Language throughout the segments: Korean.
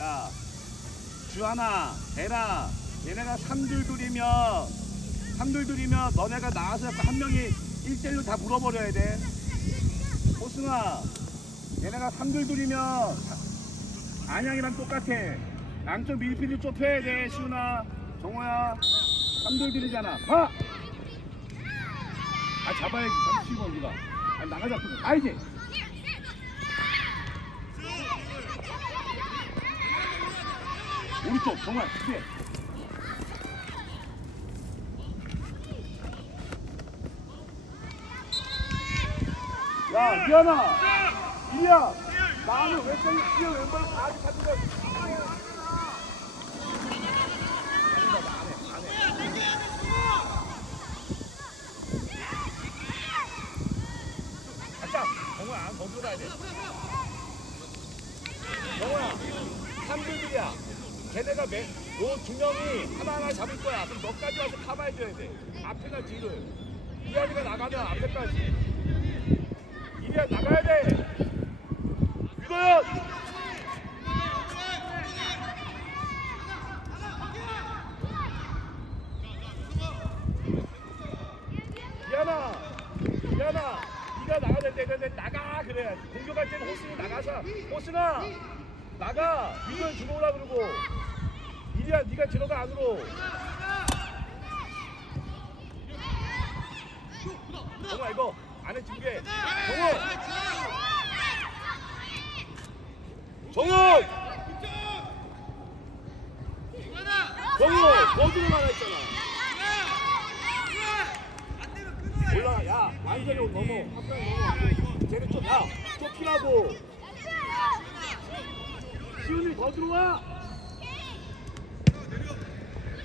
야, 주하나, 대나, 얘네가 삼둘둘이면 삼둘둘이면 너네가 나와서 한 명이 1대1로 다 물어버려야 돼. 호승아, 얘네가 삼둘둘이면 안양이랑 똑같아. 양쪽 밀필을 좁혀야 돼, 시훈아. 정호야, 삼둘둘이잖아. 봐! 아, 잡아야지, 30번 우리가. 아, 나가자, 가야지. 오른쪽 정말 뒤에 야 미안아. 이리야. 나는 왼쪽에 뒤에 왼발 바지 찾는 거 정우야 안 건드려야 돼 정우야 3분들이야 걔네가 매, 너두 명이 하나하나 잡을 거야. 그럼 너까지 와서 커버해줘야 돼. 앞에나 뒤를. 이한이가 나가면 앞에까지. 이리야 나가야 돼. 이한아, 이한아, 네가 나가야 돼. 근데 나가 그래야지. 공격할 때는 호승이 나가서 호승아 나가. 유도현 들어오라 그러고. 이리야 네가 들어가 안으로 정아 이거 안에 준비해 정우! 정우! 너 들어가라 했잖아. 올라가 야 완전히 넘어. 한명 넘어 쟤네 좀야 쫓기라고. 시훈이 더 들어와.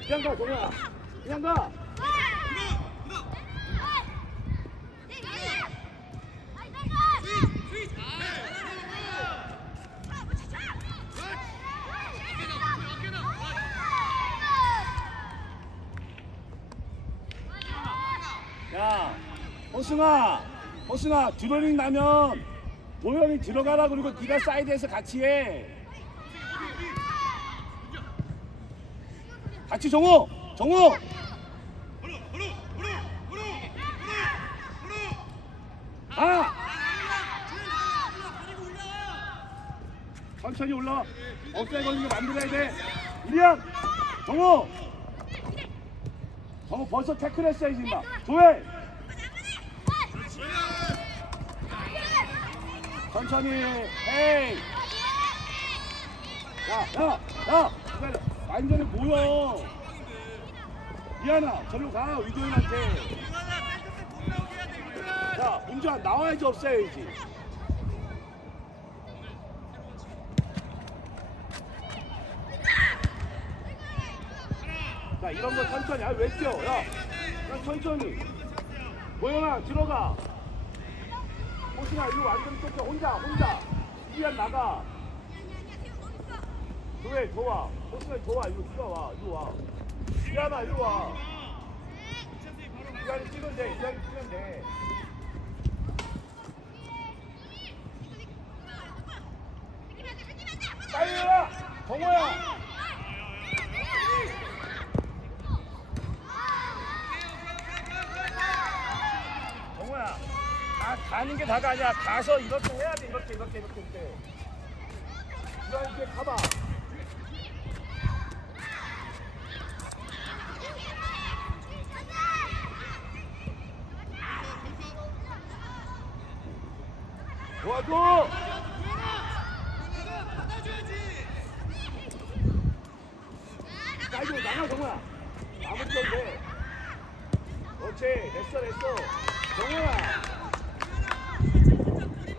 그냥 가 정우야. 그냥 가 호승아, 호승아, 드로닝 나면 도현이 들어가라 그리고 네가 사이드에서 같이 해. 같이 정우, 정우. 아, 천천히. 억세 걸리는 거 만들어야 돼. 이리야, 정우. 정우 벌써 태클했어야지 인마. 조엘. 천천히. 에이. 야야야. 기다려 완전히 모여. 미안아. 저리로 가 위도현한테. 야 문주아 나와야지 없어야지. 자 이런 거 천천히. 아왜 뛰어? 야, 야 천천히. 모영아 들어가 호신아 이거 완전 쫓겨. 혼자 혼자. 이리안 나가. 그래 좋아 호신아 좋아 이거 누가 와? 이리 와. 이리안아 이리 와. 이리안이 찍으면 돼. 이리안이 찍으면 돼. 빨리 와 정호야 아, 가는 게 다가 아니야. 가서 이렇게 해야 돼. 이렇게, 이렇게, 이렇게, 이렇게. 이렇게 가봐. 도와줘! 자, 이거 나가, 정우야. 아무도 돼. 그렇지, 됐어, 됐어. 정우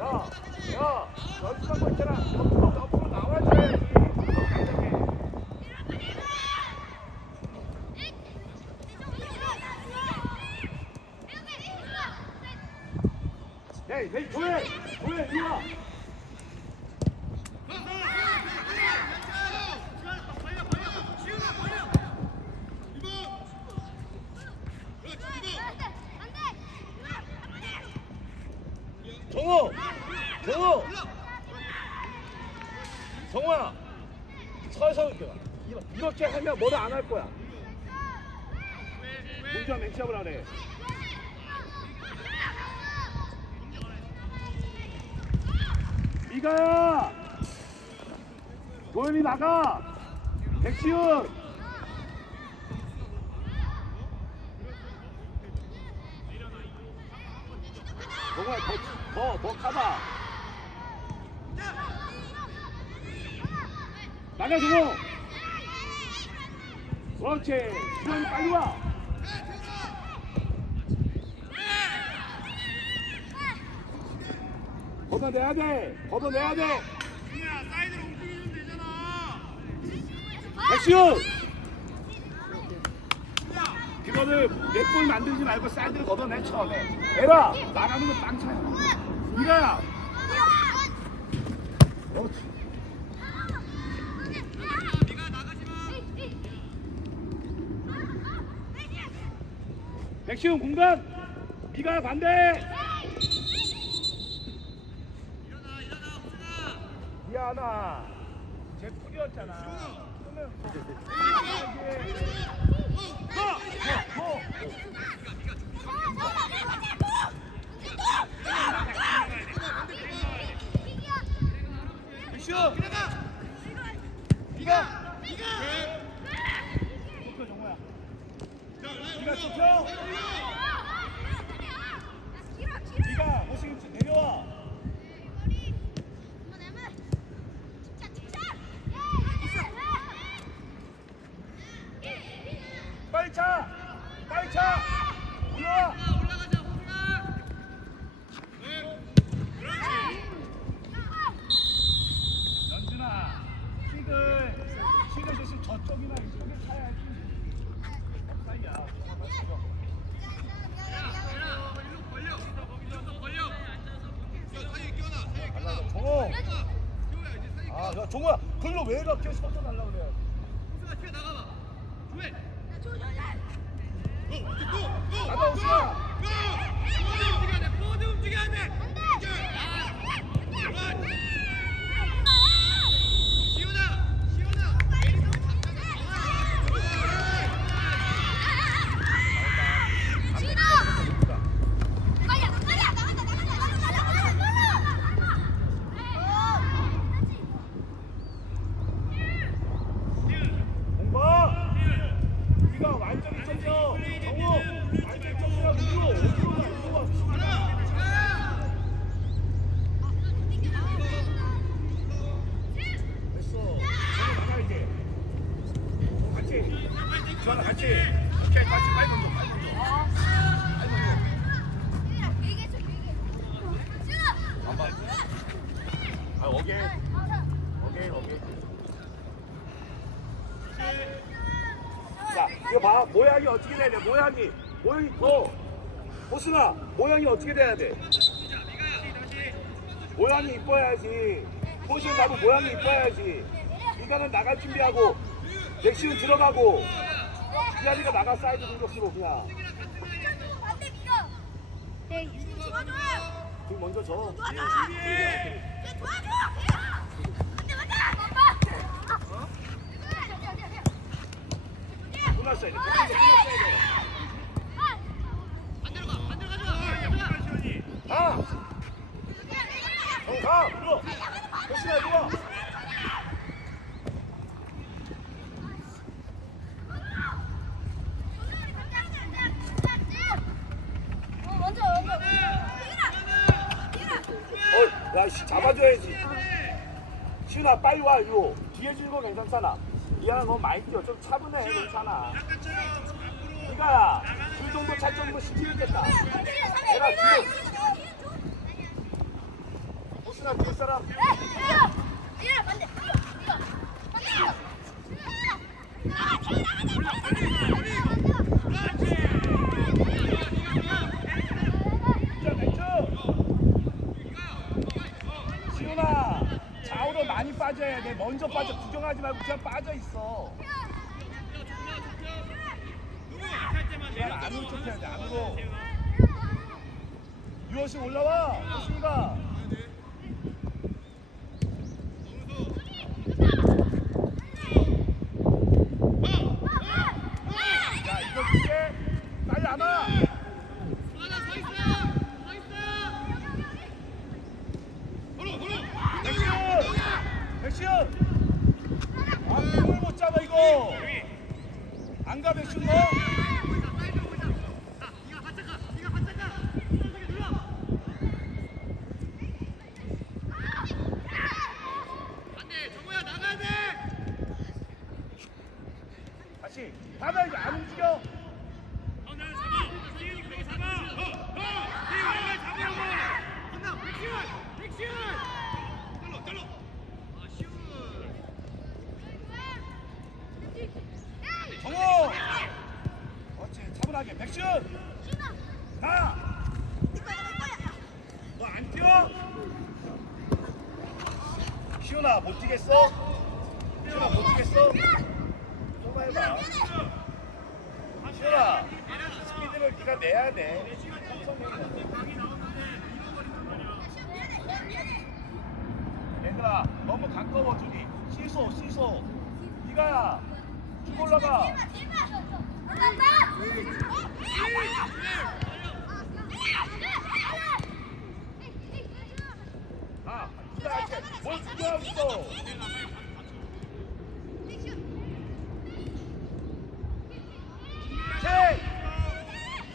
야. 거 있잖아. 옆으로, 옆으로 나와줘야지. 야, 이 조회, 조회, 이리 와. 정우, 정우, 정우야. 서서 이렇게 가. 이렇- 이렇게 하면 뭐도 안 할 거야. 문주한 맹치업을 하네. 이가야! 도현이 나가! 백시훈! 정말 더, 더, 더 카다. 준호! 그렇지. 수현 빨리 와. 걷어내야 돼. 걷어내야 돼. 백시훈! 그거를 넷볼 만들지 말고 사이드를 걷어내 처음에. 에라! 나가는 건 빵차야. 이거야. 그렇지. 백시훈 공간! 미가 반대! 미안아. 제 풀이었잖아. 그러면 뭐, 뭐. 백시훈! 미가! 이거 봐. 모양이 어떻게 돼야 돼? 모양이. 모양이 더. 보스나, 모양이 어떻게 돼야 돼? 모양이 이뻐야지. 포션 나도 모양이 이뻐야지. 이거는 나갈 준비하고, 넥시는 들어가고, 기아리가 나가 사이드 공격수로 그냥. 지금 먼저 줘. 끝났어야 돼. 끝 났어야 돼. 가! 어, 가! 들어! 보스나 들어! 어, 야, 씨, 잡아줘야지. 시윤아, 빨리 와, 이거. 뒤에 주는 거 괜찮잖아. 미안아, 너무 많이 뛰어. 좀 차분해, 괜찮아. 니가 그 정도 찰 정도 시키겠다. 내가 뒤에, 보스나 뒤에 사람. 진짜 멘트. 시윤아, 좌우로 많이 빠져야 돼. 먼저 빠져. 구경하지 말고 그냥 빠져 있어. 안으로 쫓아야 돼. 안으로. 유호씨 올라와. 호승이가. 슛 뭐? 다시 가다 이제 안 움직여 정호 차분하게 백슛 가! 너안 뛰어? 시훈아 못 뛰겠어? 시훈아 못 뛰겠어? 좀만 해봐 시훈아 스피드를 네가 내야 돼 얘들아 너무 가까워 둘이 시소 시소 네가 쭉 올라가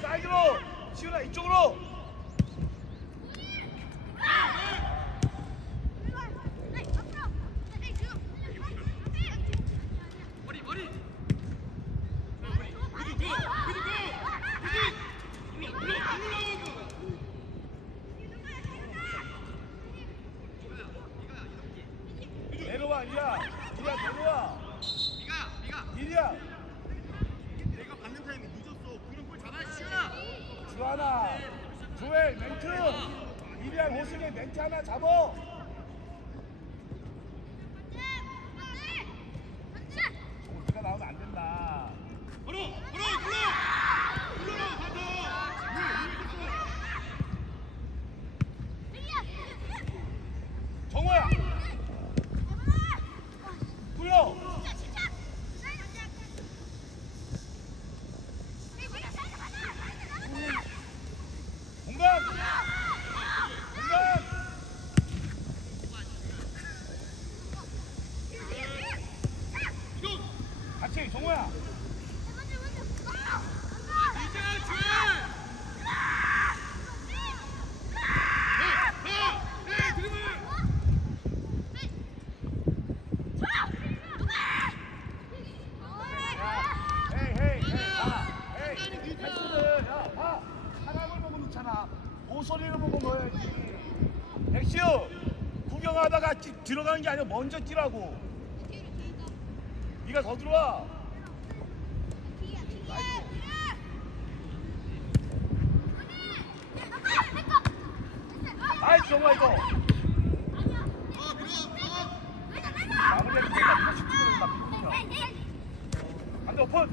사이드로 시훈아 이쪽으로 내려와 이리야 이리야 내려와 이리야 주하나 조엘 멘트 이리야 호승의 멘트 하나 잡어 우리가 나오면 안 된다 정호야 뿌려 공간 공간 같이 정호야 야, 헤이 헤이 헤이 봐 헤이 백수들 야봐 사람을 보고 넣잖아 모서리를 보고 넣어야지 백슈 구경하다가 뛰- 들어가는 게 아니라 먼저 뛰라고. 네가 더 들어와. 아이 정말 이거. 내가 안돼 오픈.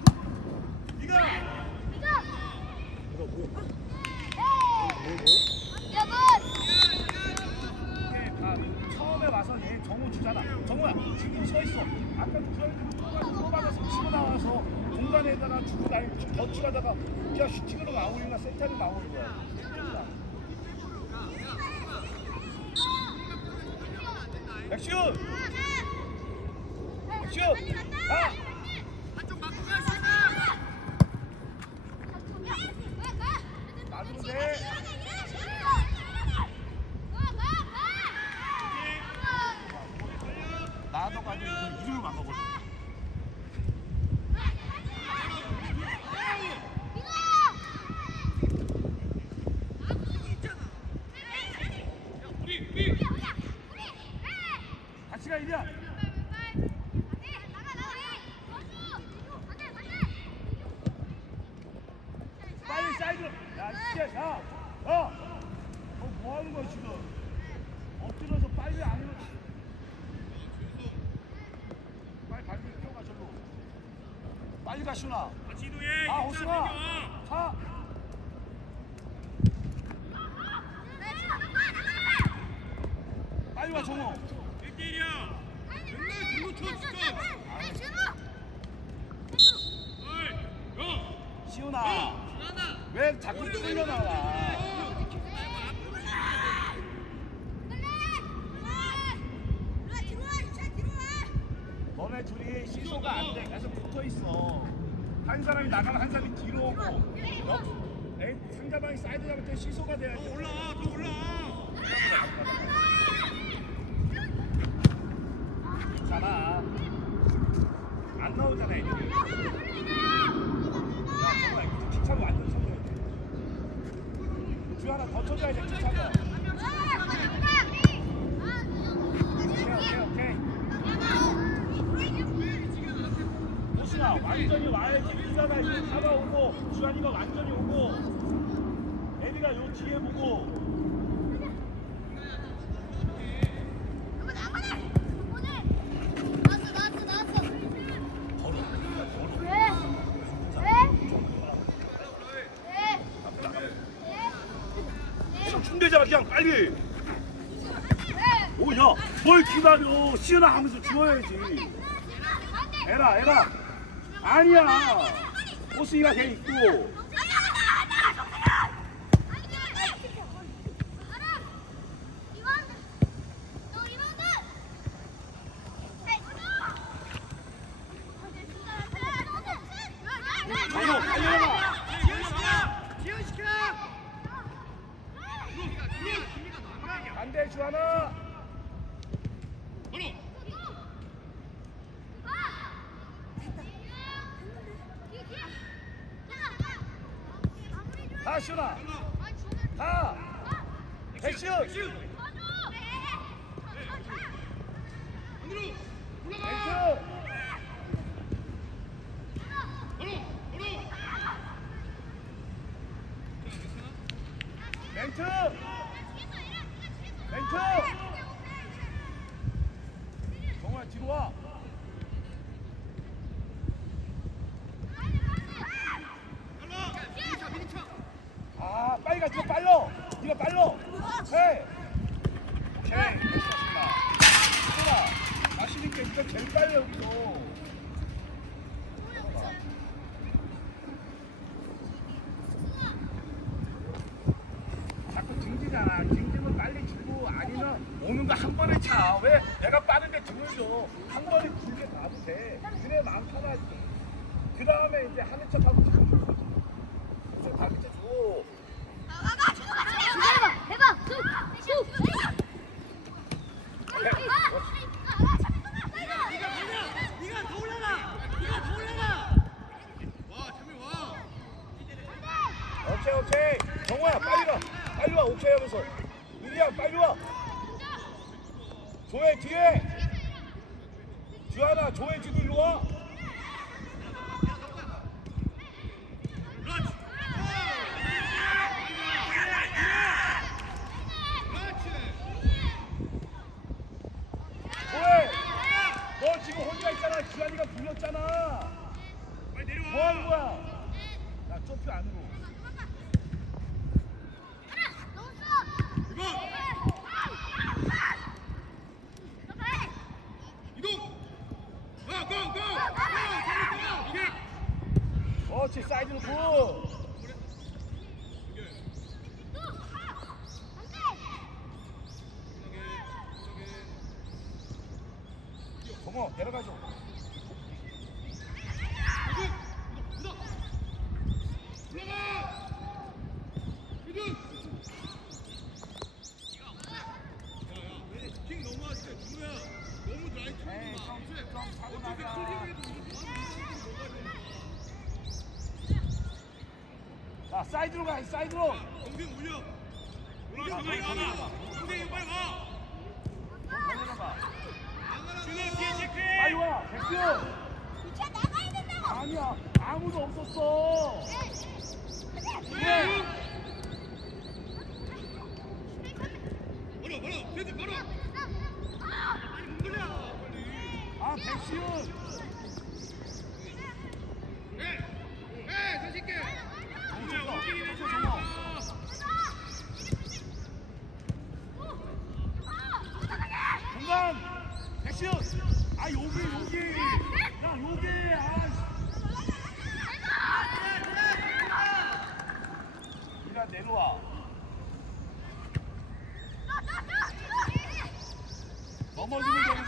네가. 이게 다 처음에 와서 주잖아. 정우야 지금 서 있어. 아까 그런 들어가면서 치고 나와서 공간에다가 주고 날 거치하다가 그냥 슈팅으로 나오거나 센터로 나오는 거야. 백슛! 백슛! 가! 놔두면 돼. 나도 가지고 그 이름을 막아버려. 같이 가 이리야. 빨리 사이드로. 야, 씨, 야, 어, 너뭐 하는 거야 지금? 엎드려서 빨리 안 일어. 빨리 발길 뛰어가 절로. 가 슈나. 같이 이동해. 아 일자 호승아. 챙겨. 가. 빨리 와 정호. 1대1이야. 어이. 야. 시훈아. 왜 자꾸 끌려 나와? 너네 둘이 시소가 안 돼. 계속 붙어 있어. 한 사람이 나가면 한 사람이 뒤로 오고 옆 에, 상대방이 사이드 잡을 때 시소가 돼야지. 올라와 더 올라와 괜찮아. 안 나오잖아 애들이. 야 정말 이거 킥차고 완전 쳐줘야 돼. 주 하나 더 쳐줘야 돼 킥차고. 오케이 오케이 오케이. 호수아 완전히 와야지. 민사가 이제 잡아오고 주한이가 완전히 오고 애비가 요 뒤에 보고. 준대 잡아 그냥 빨리. 오야 뭘 기다려. 시은아 하면서 주워야지. 에라 에라 아니야. 호수이가 걔 있고 달려 달려라 반대 주하나 다 시은아 다 백시은 멘트 멘트 멘트 정우야 뒤로 와 아, 빨리 가, 니가 빨러! 니가 빨러! 해! 오케이, 됐어, 신나. 신나, 마시니까 일단 제일 빨리 여기서. 자꾸 등지잖아. 등지면 빨리 주고 아니면 오는 거 한 번에 차. 왜? 내가 빠른데 등을 줘. 한 번에 길게 가도 돼. 그래 마음 편하지. 그 다음에 이제 척하고 등을 줘. 좀 가르쳐 줘. 조회 뒤에. 주하나 조회 뒤로 와 그렇지 조회 너 지금 혼자 있잖아 주한이가 불렀잖아 빨리 내려와 뭐 하는 거야 나 좁혀 안으로 이동 고고고 이게 그렇지 사이드로 고 정호 내려가줘 킹 너무 하시네 준우야 너무 라이트 에이 좀좀 사고 나가 자 사이드로 가 사이드로. 동생 올려. 올라 빨리 와 동생 빨리 와 내려가. 준우 뒤에 체크. 빨리 와 백규 아니야 아무도 없었어 왜? 바로 바로 대지 바로 빨리 못 돌려 빨리 아 백시훈 에! 에! 자식게! 준우야 움직이네 그렇죠, 준우야 중간 백시훈! 아 여기 여기 야 여기 아 이나 내려와 넘어지면 되는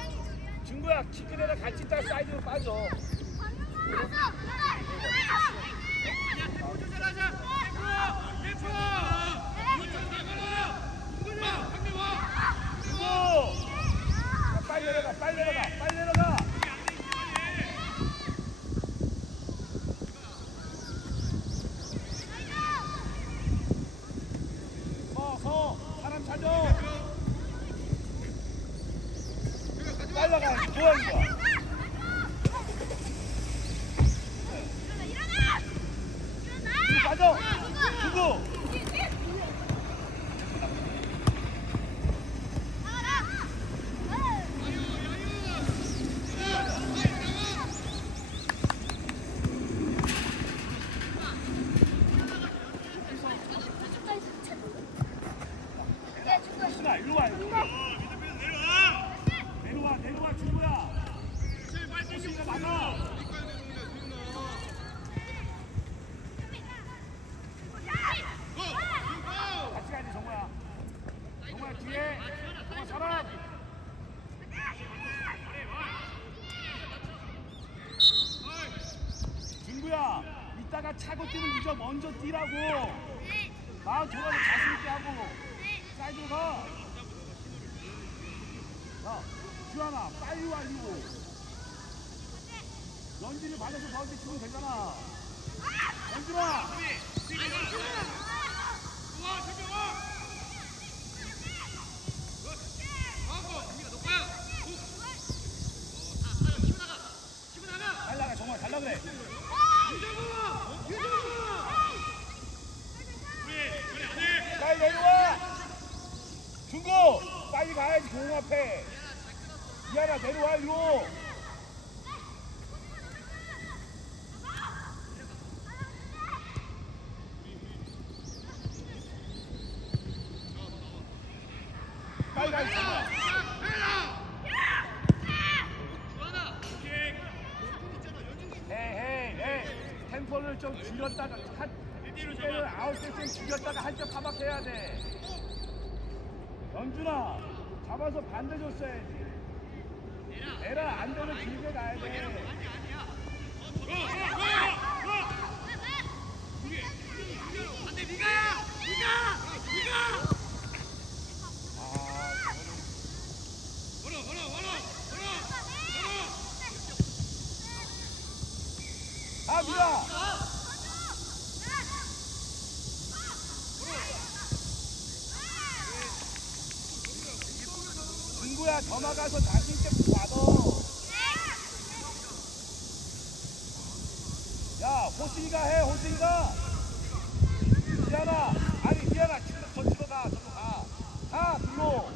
나가 뭐야 이거 중구 빠져 중구 수나 일로 와 일로 와 내려와 내려와 중구야 호수이가 나가 같이 가야지 정모야 정모야 뒤에 정모 사람 중구야 이따가 차고 뛰면 늦어 먼저 뛰라고. 마음 들어가서 자신 있게 하고. 사이드로 가. 야, 주하나 빨리 와 이거 런지를 받아서 가운데 치면 되잖아. 런지마 잘 나가 정말 잘 나가래 빨리 내려와 중구 빨리 가야지 공 앞에 미안아 내려와 이거 빨리 좀 줄였다가 한 때를 타박해야 돼. 연준아 잡아서 반대 줬어야지. 에라 안 되면 길게 가야 돼 니가야 니가 니가 아, 걸어 걸어 걸어 걸어 아 미라 친구야 더 나가서 자신 있게 받아 야 호승이가 해 호승이가 미안아 아니 미안아 저 뒤로 가 저로 가가 뒤로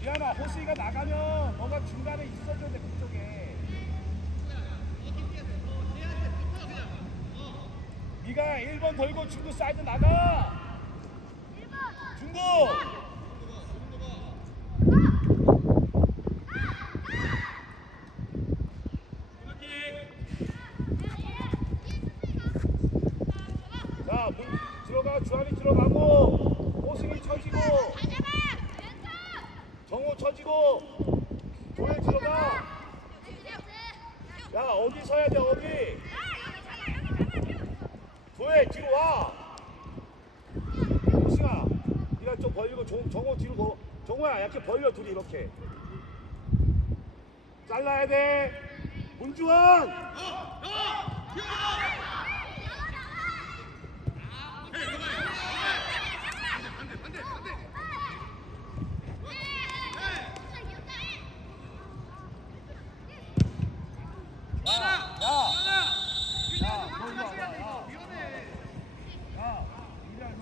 미안아 호승이가 나가면 너가 중간에 있어줘야 돼 그쪽에 네가 1번 돌고 중구 사이드 나가. 중구 자, 문 들어가 주한이 들어가고 호승이 쳐지고 정호 쳐지고 조혜 들어가. 야 어디 서야 돼 어디 조혜 뒤로 와? 호승아 네가 좀 벌리고 정, 정호 뒤로 거 정호야 이렇게 벌려 둘이 이렇게. 잘라야 돼. 문주환